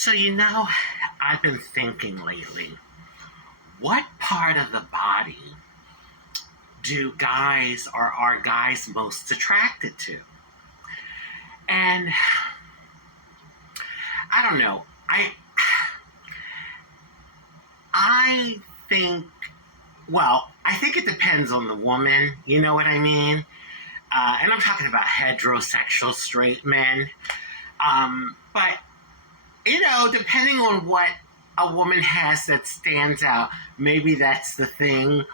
So, I've been thinking lately, what part of the body are guys most attracted to? And I don't know. I think, I think it depends on the woman, you know what I mean? And I'm talking about heterosexual straight men. But, depending on what a woman has that stands out, maybe that's the thing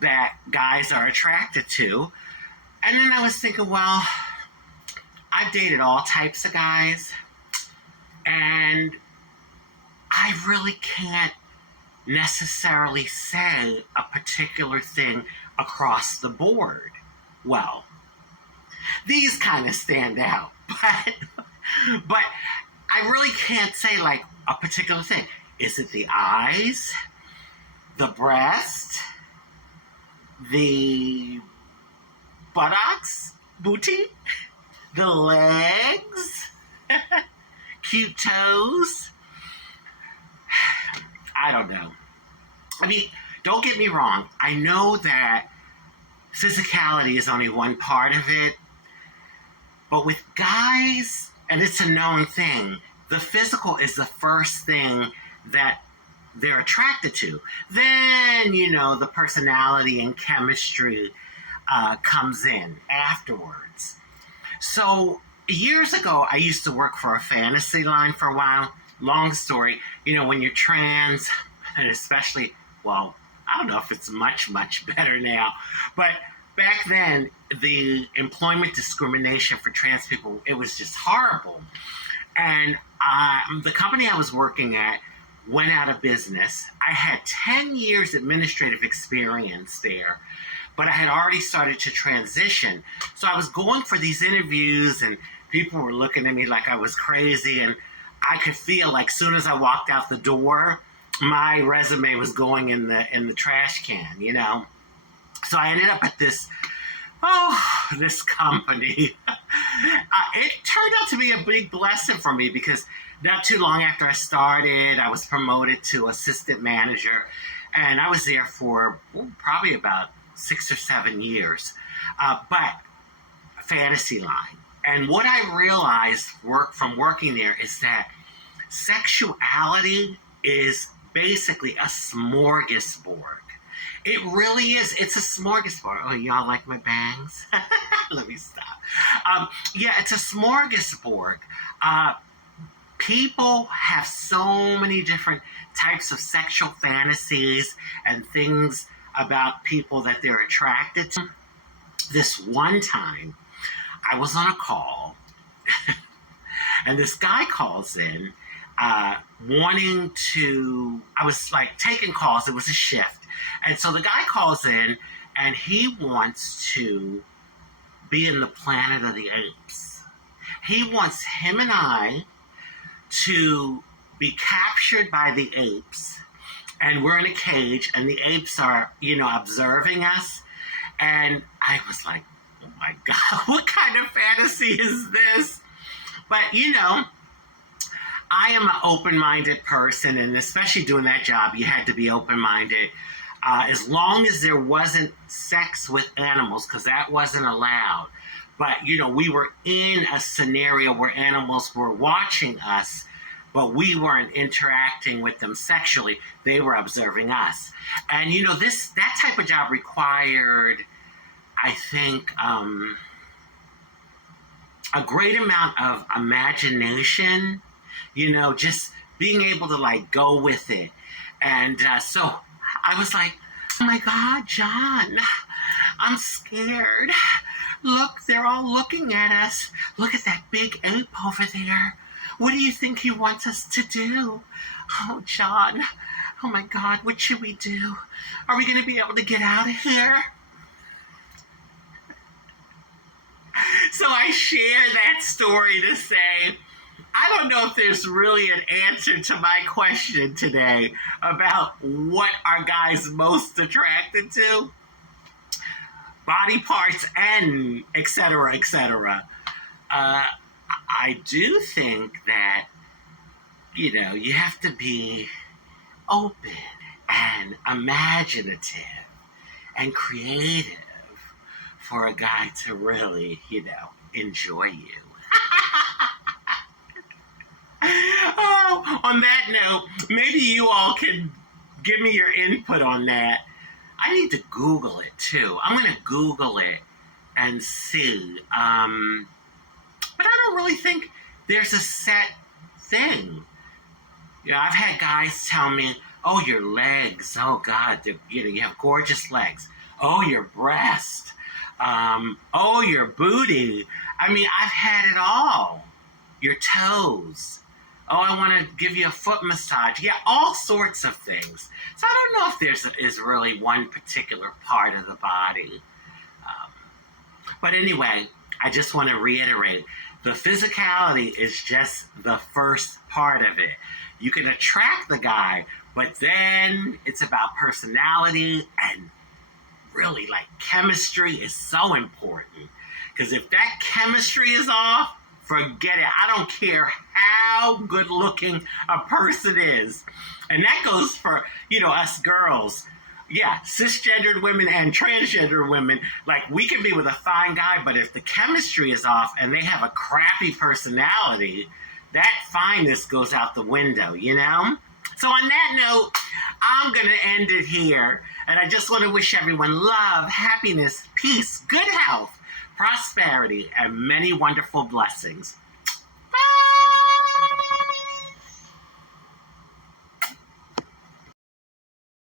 that guys are attracted to. And then I was thinking, I've dated all types of guys, and I really can't necessarily say a particular thing across the board. Well, these kind of stand out, but I really can't say like a particular thing. Is it the eyes, the breast, the buttocks, booty, the legs, cute toes? I don't know. I mean, don't get me wrong. I know that physicality is only one part of it. But with guys, and it's a known thing, the physical is the first thing that they're attracted to. Then, the personality and chemistry comes in afterwards. So years ago, I used to work for a fantasy line for a while. Long story, when you're trans, and especially, I don't know if it's much, much better now, but back then, the employment discrimination for trans people, it was just horrible. And the company I was working at went out of business. I had 10 years administrative experience there, but I had already started to transition. So I was going for these interviews, and people were looking at me like I was crazy, and I could feel like soon as I walked out the door, my resume was going in the trash can, So I ended up at this company. It turned out to be a big blessing for me because not too long after I started, I was promoted to assistant manager, and I was there for probably about 6 or 7 years. But fantasy line. And what I realized from working there is that sexuality is basically a smorgasbord. It really is. It's a smorgasbord. Oh, y'all like my bangs? Let me stop. It's a smorgasbord. People have so many different types of sexual fantasies and things about people that they're attracted to. This one time, I was on a call, and this guy calls in, I was like taking calls. It was a shift. And so the guy calls in, and he wants to be in the Planet of the Apes. He wants him and I to be captured by the apes, and we're in a cage, and the apes are, observing us. And I was like, oh my God, what kind of fantasy is this? But, I am an open-minded person, and especially doing that job, you had to be open-minded. As long as there wasn't sex with animals, because that wasn't allowed. But, we were in a scenario where animals were watching us, but we weren't interacting with them sexually. They were observing us. And, that type of job required, I think, a great amount of imagination, just being able to, go with it. And so I was like, oh, my God, John, I'm scared. Look, they're all looking at us. Look at that big ape over there. What do you think he wants us to do? Oh, John, oh, my God, what should we do? Are we going to be able to get out of here? So I share that story to say, I don't know if there's really an answer to my question today about what are guys most attracted to. Body parts and et cetera, et cetera. I do think that you have to be open and imaginative and creative for a guy to really, enjoy you. Oh, on that note, maybe you all can give me your input on that. I need to Google it too. I'm going to Google it and see. But I don't really think there's a set thing. I've had guys tell me, oh, your legs, oh God, you have gorgeous legs. Oh, your breast. Oh, your booty. I mean, I've had it all. Your toes. Oh, I want to give you a foot massage. Yeah, all sorts of things. So I don't know if is really one particular part of the body. But anyway, I just want to reiterate, the physicality is just the first part of it. You can attract the guy, but then it's about personality, and really, chemistry is so important. Because if that chemistry is off, forget it. I don't care how good looking a person is. And that goes for, us girls. Yeah, cisgendered women and transgender women. We can be with a fine guy, but if the chemistry is off and they have a crappy personality, that fineness goes out the window, So on that note, I'm going to end it here. And I just want to wish everyone love, happiness, peace, good health, prosperity, and many wonderful blessings.